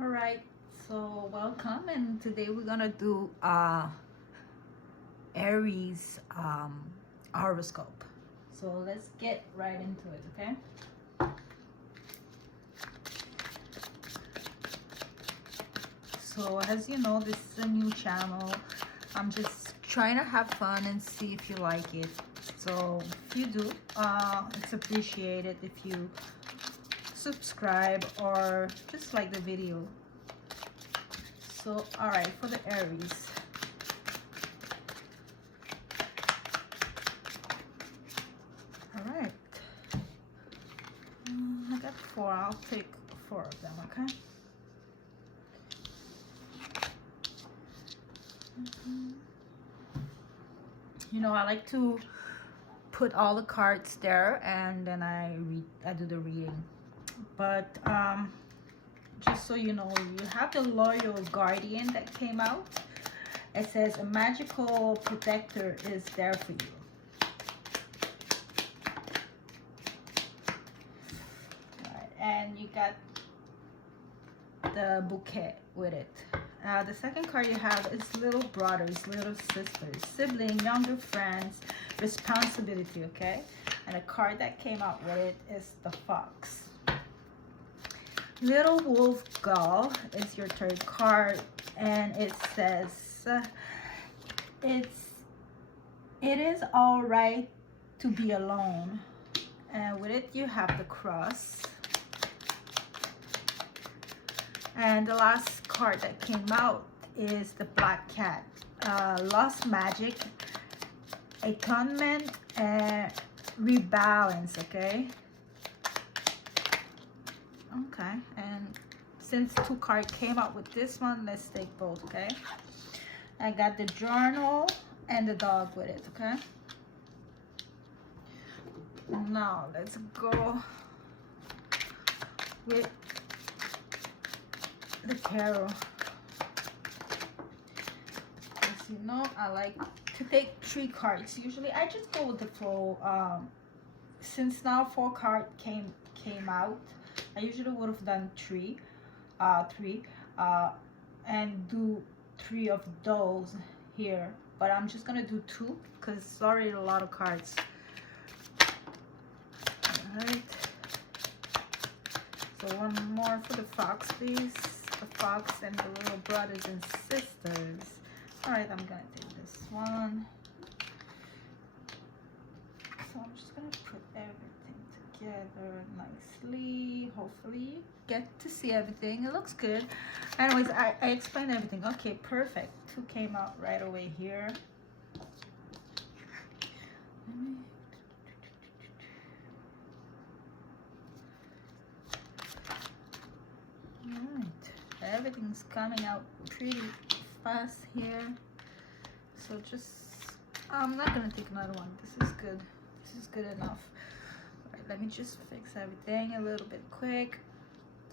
All right, so welcome, and today we're gonna do Aries horoscope. So let's get right into it, okay? So as you know, this is a new channel. I'm just trying to have fun and see if you like it. So if you do, it's appreciated if you subscribe or just like the video. So all right, for the Aries. All right. I got four. I'll take four of them, okay? You know, I like to put all the cards there and then I do the reading. But just so you know, you have the loyal guardian that came out. It says a magical protector is there for you. Right, and you got the bouquet with it. The second card you have is little brothers, little sisters, sibling, younger friends, responsibility, okay? And a card that came out with it is the fox. Little wolf gull is your third card, and it says it is all right to be alone. And with it you have the cross. And the last card that came out is the black cat. Lost magic, atonement, and rebalance, okay? Okay, and since two cards came out with this one, let's take both, okay? I got the journal and the dog with it, okay? Now, let's go with the tarot. As you know, I like to take 3 cards. Usually, I just go with the flow. Since now 4 cards came out, I usually would have done three, and do 3 of those here. But I'm just gonna do 2 because it's already a lot of cards. All right. So one more for the fox, please. The fox and the little brothers and sisters. All right, I'm gonna take this one. So I'm just gonna put everything together nicely. Hopefully you get to see everything. It looks good. Anyways, I explained everything. Okay, perfect. 2 came out right away here. Alright, everything's coming out pretty fast here. So just, I'm not gonna take another one. This is good. This is good enough. Alright, let me just fix everything a little bit quick.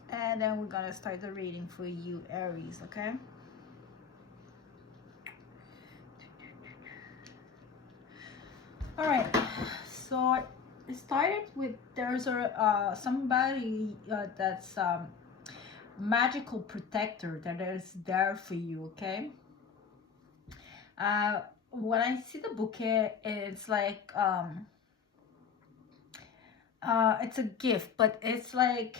And then we're gonna start the reading for you, Aries, okay? Alright, so it started with there's a somebody that's magical protector that is there for you, okay? When I see the bouquet, it's like it's a gift, but it's like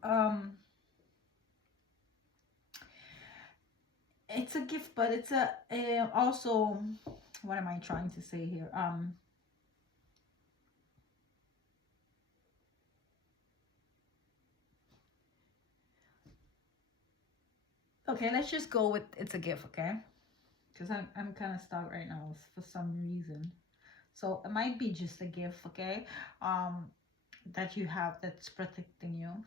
um it's a gift, but it's a also, what am I trying to say here? Okay, let's just go with it's a gift, okay? Because I'm kind of stuck right now for some reason. So it might be just a gift, okay? That you have that's protecting you.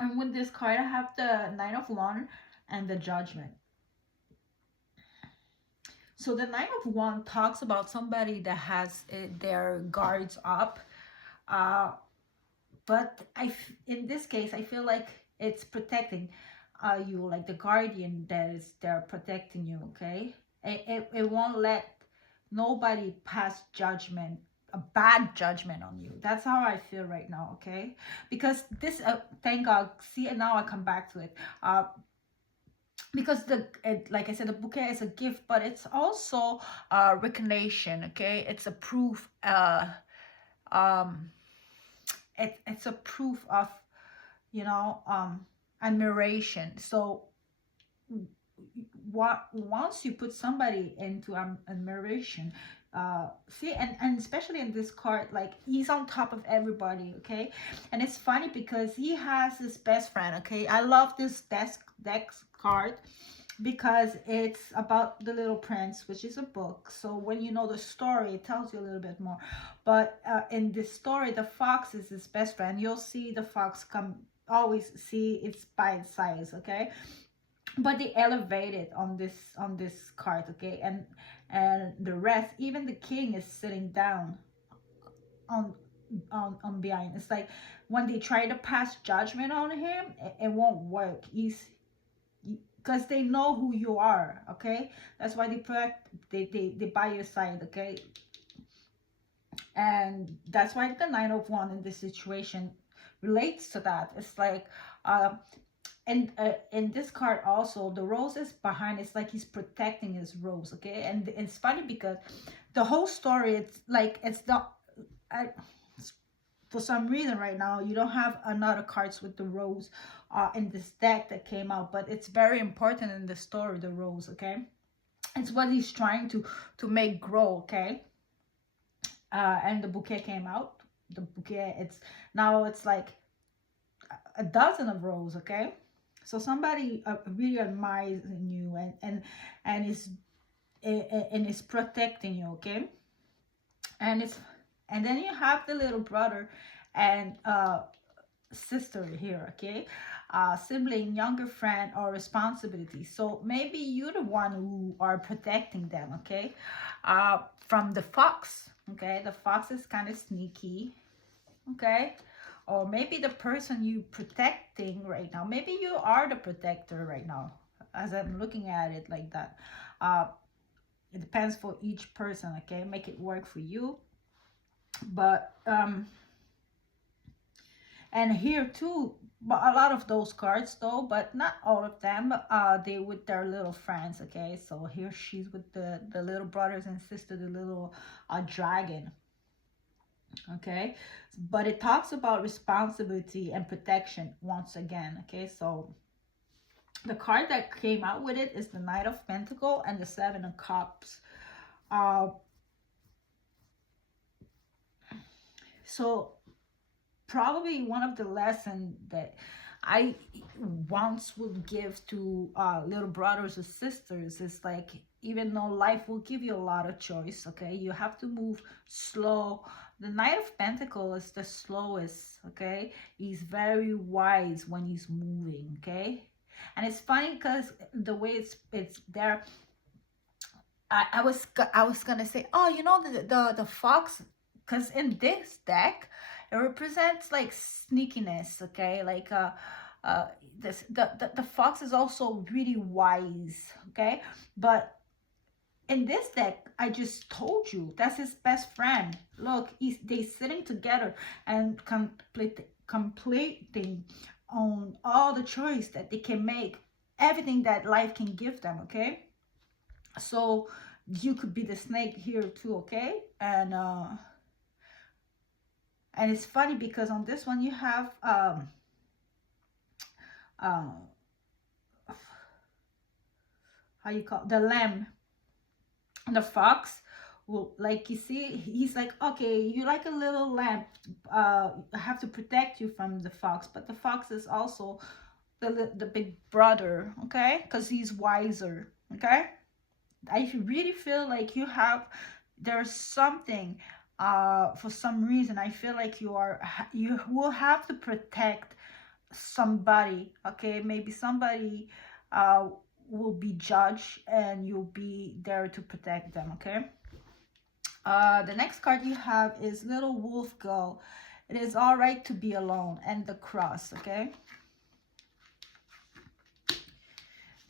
And with this card, I have the Nine of Wands and the Judgment. So the Nine of Wands talks about somebody that has their guards up. But in this case, I feel like it's protecting you, like the guardian that is there protecting you, okay? It won't let nobody pass judgment a bad judgment on you. That's how I feel right now, okay? Because this, thank God, see, and now I come back to it. Because like I said, the bouquet is a gift, but it's also recognition, okay? It's a proof, um, it's a proof of, you know, admiration. So what once you put somebody into admiration, see, and especially in this card, like he's on top of everybody, okay? And it's funny because he has his best friend, okay? I love this deck card because it's about the Little Prince, which is a book. So when you know the story, it tells you a little bit more. But in this story, the fox is his best friend. You'll see the fox come, always see it's by its size, okay? But they elevate it on this card, okay? And the rest, even the king is sitting down on on behind. It's like when they try to pass judgment on him, it won't work. He's because they know who you are, okay? That's why they by your side, okay? And that's why the Nine of Wands in this situation relates to that. It's like and in this card also, the rose is behind. It's like he's protecting his rose, okay? And it's funny because the whole story, it's like it's not for some reason right now you don't have another cards with the rose in this deck that came out, but it's very important in the story, the rose, okay? It's what he's trying to make grow, okay? And the bouquet came out. The bouquet, it's now it's like a dozen of rose, okay? So somebody really admires in you and is protecting you, okay? And it's, and then you have the little brother and sister here, okay? Sibling, younger friend, or responsibility. So maybe you're the one who are protecting them, okay? From the fox, okay? The fox is kind of sneaky, okay? Or maybe the person you protecting right now, maybe you are the protector right now, as I'm looking at it like that. It depends for each person, okay? Make it work for you. But and here too, but a lot of those cards though, but not all of them, they with their little friends, okay? So here she's with the little brothers and sister, the little dragon, okay? But it talks about responsibility and protection once again, okay? So the card that came out with it is the Knight of Pentacles and the Seven of Cups. So probably one of the lessons that I once would give to little brothers or sisters is like, even though life will give you a lot of choice, okay, you have to move slow. The Knight of Pentacles is the slowest, okay? He's very wise when he's moving, okay? And it's funny because the way it's there, I was gonna say, oh, you know, the fox, because in this deck it represents like sneakiness, okay? Like this the fox is also really wise, okay? But in this deck, I just told you that's his best friend. Look, they sitting together and completing on all the choice that they can make, everything that life can give them, okay? So you could be the snake here too, okay? And it's funny because on this one you have how you call the lamb and the fox. Well, like you see, he's like, okay, you like a little lamb, I have to protect you from the fox, but the fox is also the big brother, okay? Because he's wiser, okay? I really feel like there's something, for some reason I feel like you will have to protect somebody, okay? Maybe somebody will be judged and you'll be there to protect them, okay? The next card you have is Little Wolf Girl. It is all right to be alone, and the cross, okay?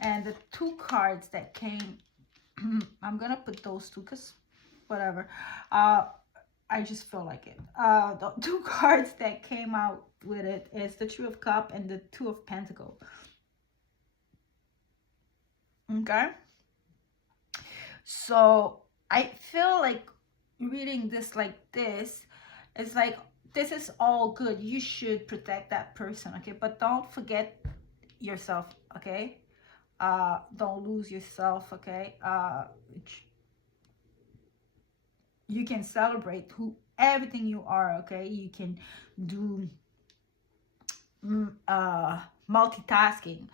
And the two cards that came, I'm gonna put those two because whatever. I just feel like it. The two cards that came out with it is the Two of Cup and the Two of Pentacle. Okay, so I feel like reading this like this, it's like this is all good. You should protect that person, okay? But don't forget yourself, okay? Don't lose yourself, okay? You can celebrate who everything you are, okay? You can do multitasking,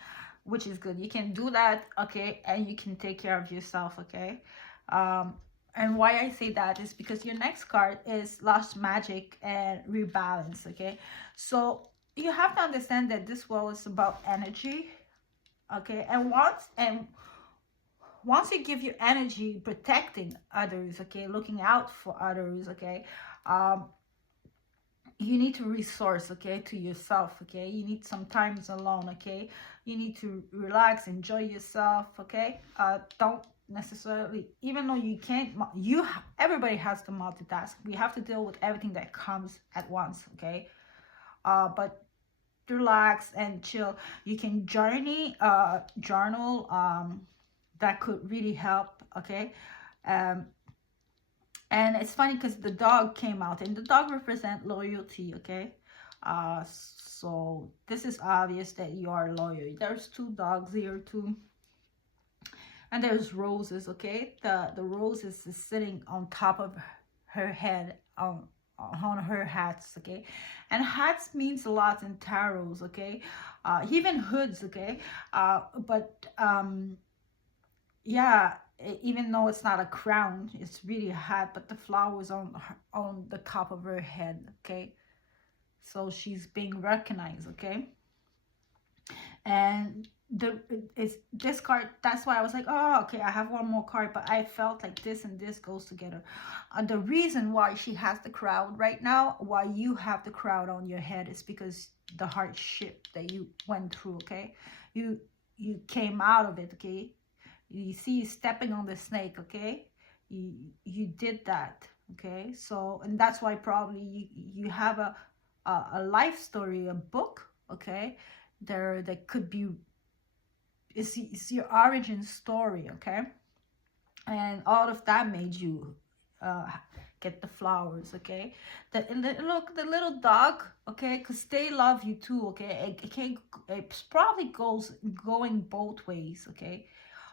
which is good. You can do that, okay? And you can take care of yourself, okay? And why I say that is because your next card is Lost Magic and Rebalance, okay? So you have to understand that this world is about energy, okay? And once you give your energy protecting others, okay, looking out for others, okay, um you need to resource, okay, to yourself, okay? You need some times alone, okay? You need to relax, enjoy yourself, okay? Don't necessarily, even though you can't, everybody has to multitask. We have to deal with everything that comes at once, okay? But relax and chill. You can journal, that could really help, okay? um and it's funny because the dog came out, and the dog represent loyalty, okay? So this is obvious that you are loyal. There's two dogs here too, and there's roses, okay? The roses is sitting on top of her head, on her hats, okay? And hats means a lot in tarots, okay? Even hoods, okay? But yeah, even though it's not a crown, it's really a hat, but the flower's on the top of her head, okay? So she's being recognized, okay? And it's this card, that's why I was like, oh, okay, I have one more card, but I felt like this and this goes together. The reason why she has the crowd right now, why you have the crowd on your head, is because the hardship that you went through, okay? You came out of it, okay? You see you stepping on the snake, okay? You did that, okay? So, and that's why probably you have a life story, a book, okay? There that could be, it's your origin story, okay? And all of that made you uh get the flowers, okay? Look, the little dog, okay, because they love you too, okay? It can, it probably going both ways, okay?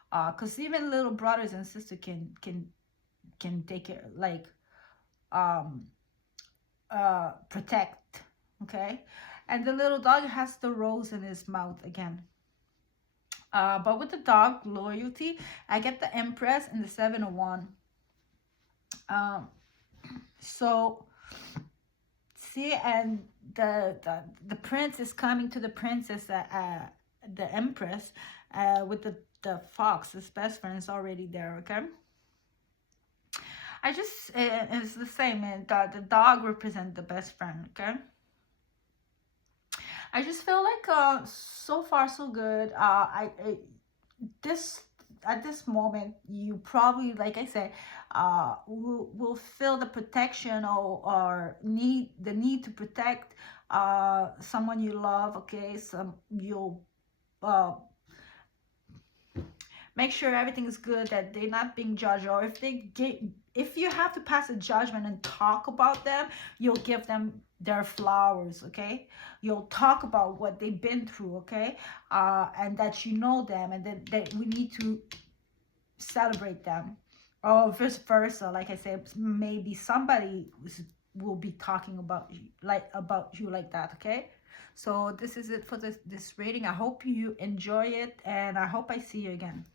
Because even little brothers and sisters can take it, like, um protect, okay? And the little dog has the rose in his mouth again. But with the dog loyalty, I get the Empress and the Seven of Wands. So see, and the prince is coming to the princess, the Empress, with the fox, his best friend, is already there, okay? I just, it's the same, and the dog represents the best friend, okay? I just feel like so far so good. This, at this moment, you probably, like I said, will feel the protection, or need the need to protect someone you love, okay? Some, you'll uh make sure everything is good, that they're not being judged, or if you have to pass a judgment and talk about them, you'll give them their flowers, okay? You'll talk about what they've been through, okay? And that you know them, and that we need to celebrate them, or vice versa. Like I said, maybe somebody will be talking about you, like that, okay? So this is it for this reading. I hope you enjoy it, and I hope I see you again.